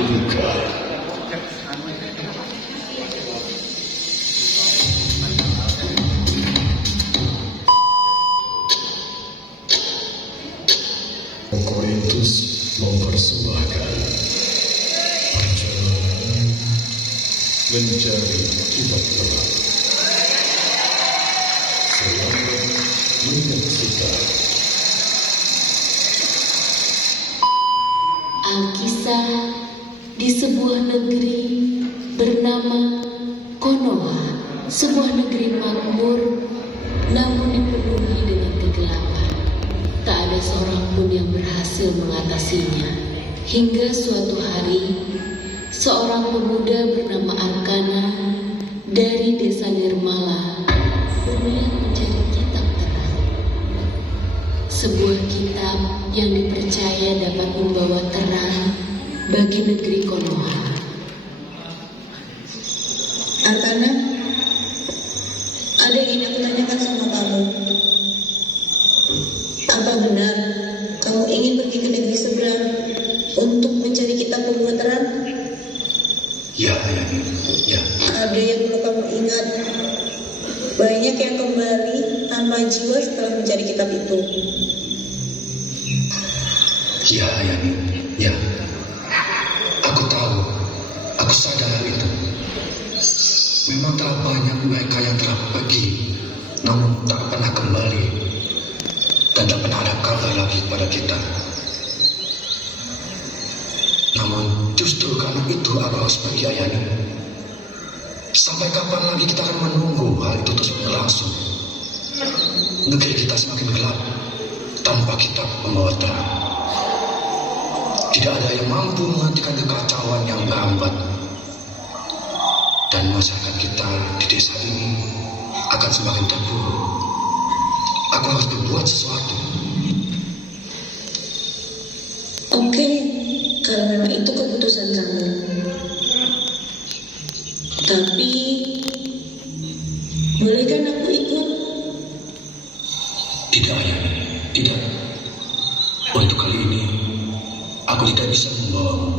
terluka. Korintus mempersembahkan perjalanan mencari kitab terang. Selamat menyaksikan. Alkisah di sebuah negeri bernama Konoha, sebuah negeri makmur namun dipenuhi dengan kegelapan. Tak ada seorang pun yang berhasil mengatasinya. Hingga suatu hari, seorang pemuda bernama Arkana dari desa Nirmala berniat mencari kitab terang. Sebuah kitab yang dipercaya dapat membawa terang bagi negeri Konoha. Arkana, ada yang ingin aku tanyakan sama kamu. Apa benar kamu ingin pergi ke negeri seberang untuk mencari kitab pembawa terang? Ya. Ada yang perlu kamu ingat. Banyak yang kembali tanpa jiwa setelah mencari kitab itu. Ya. Aku tahu, aku sadar itu. Memang telah banyak mereka yang telah pergi, namun tak pernah kembali, dan tak pernah ada kabar lagi pada kita. Namun justru karena itu aku harus pergi, Ayani. Sampai kapan lagi kita akan menunggu hal itu terus berlangsung? Negeri kita semakin gelap tanpa kitab membawa terang. Tidak ada yang mampu menghentikan kekacauan yang merambat. Dan masyarakat kita di desa ini akan semakin terpuruk. Aku harus berbuat sesuatu. Oke, kalau memang itu keputusan kamu. Tapi, bolehkan aku ikut? Tidak, Ayani. Tidak. Untuk kali ini, aku tidak bisa membawamu.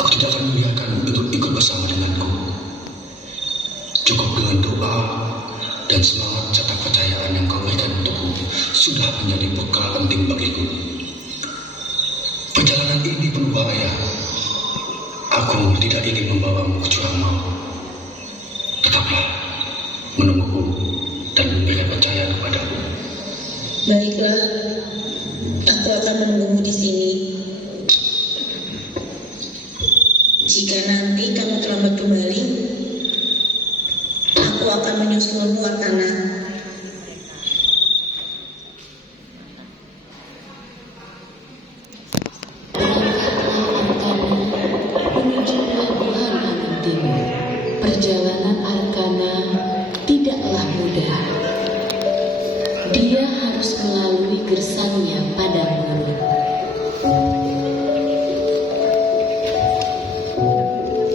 Aku tidak akan membiarkanmu untuk ikut bersama denganku. Cukup dengan doa dan semangat serta kepercayaan yang kau berikan untukku sudah menjadi bekal penting bagiku. Perjalanan ini penuh bahaya. Aku tidak ingin membawamu ke jurang maut. Tetaplah menungguku dan memberikan percayaan kepadaku. Baiklah, aku akan menunggumu di sini. Jika nanti kamu terlambat kembali, aku akan menyusulmu, Arkana. Perjalanan Arkana tidaklah mudah. Dia harus melalui gersangnya padang gurun.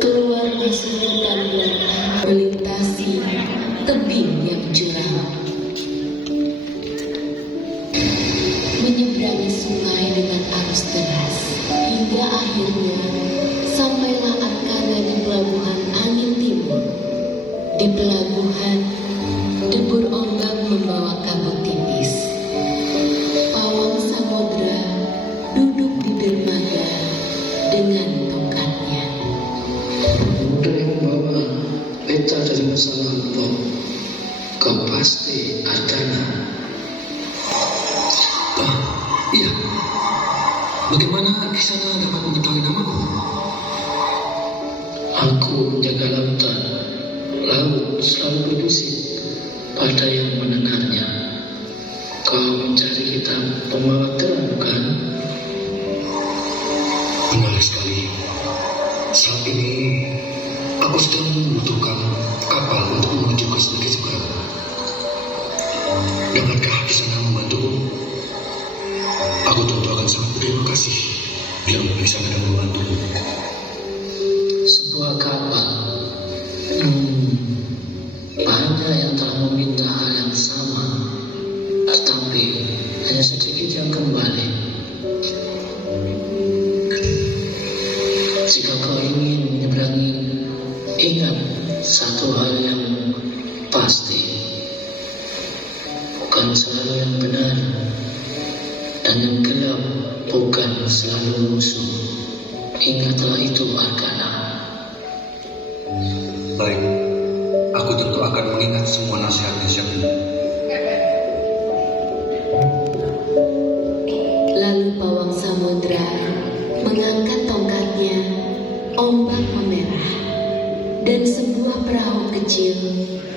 Keluar masuk hutan belantara, melintasi tebing yang curam, menyeberangi sungai dengan arus deras, hingga akhirnya sampailah Arkana di pelabuhan angin timur. Di pelabuhan, debur ombak membawa kabut tipis. Pawang samudra duduk di dermaga dengan tongkatnya. Pemuda yang membawa peta dari masa lampau. Kau pasti Arkana. Iya. Bagaimana Kisana dapat mengetahui namaku? Aku menjaga lautan. Laut selalu berdusik pada yang mendengarnya. Kau mencari kitab pembawa terang, bukan? Benar sekali. Saat ini aku sedang membutuhkan kapal untuk menuju ke negeri seberang. Dapatkah Kisana membantuku? Aku tentu akan sangat berterima kasih bila Kisana dapat membantuku. Sebuah kapal. Banyak yang telah meminta hal yang sama, tetapi hanya sedikit yang kembali. Jika kau ingin menyeberangi, ingat satu hal yang pasti. Bukan selalu yang benar, dan yang gelap bukan selalu musuh. Ingatlah itu, Arkana. Baik, aku tentu akan mengingat semua nasihatnya Syekh. Lalu pawang samudra mengangkat tongkatnya, ombak memerah, dan sebuah perahu kecil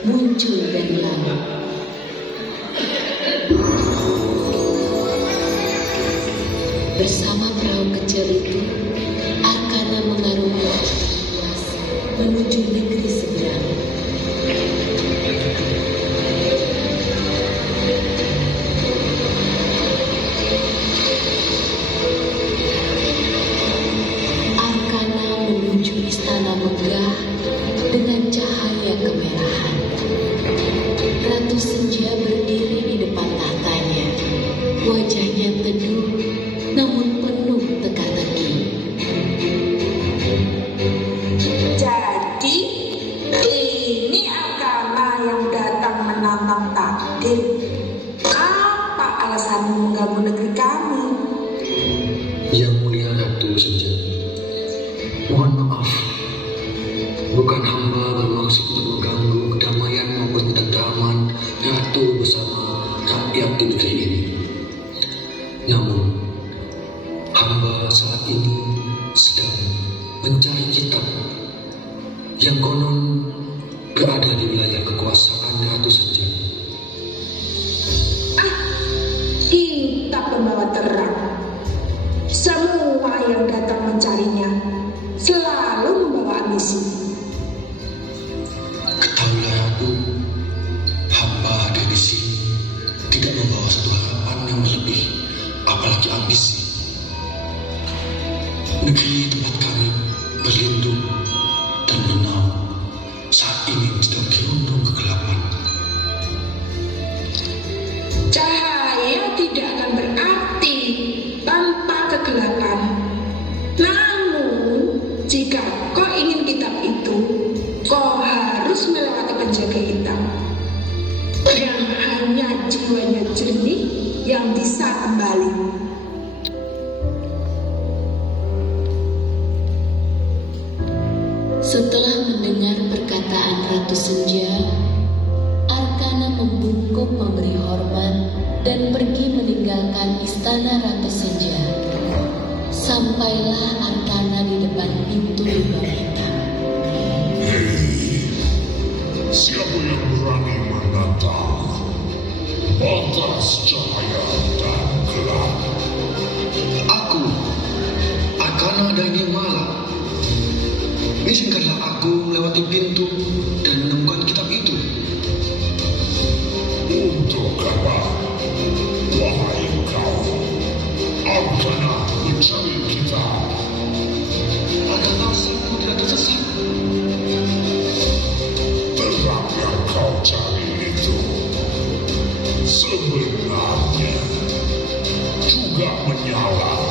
muncul dari laut. Bersama perahu kecil itu, Arkana mengarungi luas menuju negeri seberang. Arkana menuju istana megah dengan cahaya kemerahan. Ratu Senja berdiri di depan tahtanya. Wajahnya teduh namun penuh teka-teki. Jadi, ini Arkana yang datang menantang takdir. Apa alasanmu mengganggu negeri kami? Yang mulia Ratu Senja, mohon maaf. Bukan hamba bermaksud untuk mengganggu kedamaian maupun ketentraman Ratu bersama rakyat di negeri ini. Namun, hamba saat ini sedang mencari kitab yang konon berada di wilayah kekuasaan Ratu Senja. Kitab pembawa terang. Semua yang datang mencarinya selalu membawa misi. Ketahuilah Ratu, hamba hadir di sini tidak membawa satu harapan yang berlebih, apalagi ambisi. Negeri tempat kami berlindung dan bernaung saat ini sedang dirundung kegelapan. Cahaya tidak akan berarti tanpa kegelapan. Namun, jika kau ingin kitab itu, kau harus melewati penjaga hitam yang hanya jiwanya jernih yang bisa kembali. Setelah mendengar perkataan Ratu Senja, Arkana membungkuk memberi hormat dan pergi meninggalkan istana Ratu Senja. Sampailah Arkana di depan pintu lubang hitam. Siapa yang berani menentang batas cahaya dan gelap? Aku, Arkana Daini Mala. Izinkanlah aku melewati pintu dan menemukan kitab itu. Untuk apa? Wahai kau, Arkana mencari kitab. Agar bangsaku tidak tersesat. Terang yang kau cari itu sebenarnya juga menyala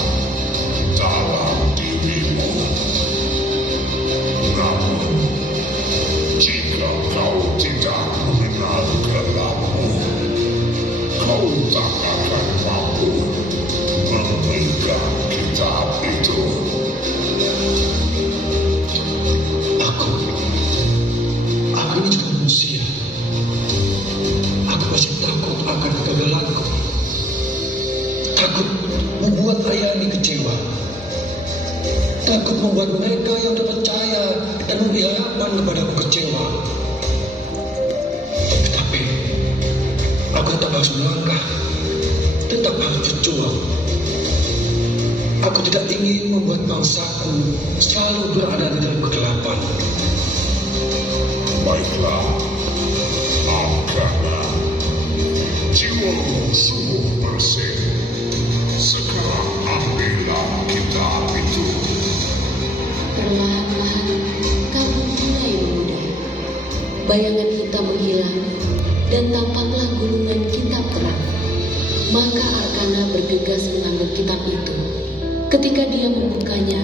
dalam dirimu. Namun, jika kau tidak mengenal gelapmu, kau tak akan mampu memegang kitab itu. Aku ini juga manusia. Aku masih takut akan kegagalanku. Takut membuat Ayani kecewa. Takut membuat mereka yang terpercaya dan memberi harapan kepadaku kecewa. Tetapi aku tetap harus melangkah, tetap harus berjuang. Aku tidak ingin membuat bangsaku selalu berada di dalam kegelapan. Baiklah, Arkana, jiwamu sungguh bersih. Sekarang ambillah kitab itu. Perlahan-lahan kamu mulai memudar. Bayangan hitam menghilang dan tampaklah gulungan kitab terang. Maka Arkana bergegas mengambil kitab itu. Ketika dia membukanya,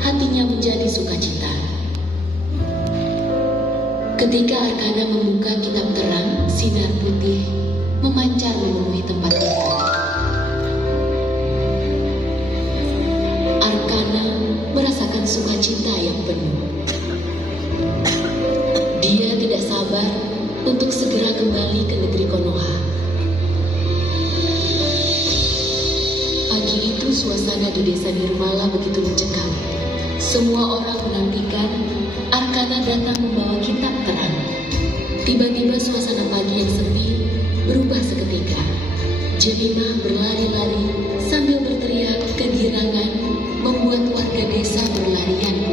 hatinya menjadi sukacita. Ketika Arkana membuka kitab terang, sinar putih memancar memenuhi tempat itu. Arkana merasakan sukacita yang penuh. Dia tidak sabar untuk segera kembali ke negeri Konoha. Pagi itu suasana di desa Nirmala begitu mencekam. Semua orang menantikan Arkana datang membawa kitab terang. Tiba-tiba suasana pagi yang sepi berubah seketika. Jemimah berlari-lari sambil berteriak kegirangan membuat warga desa berlarian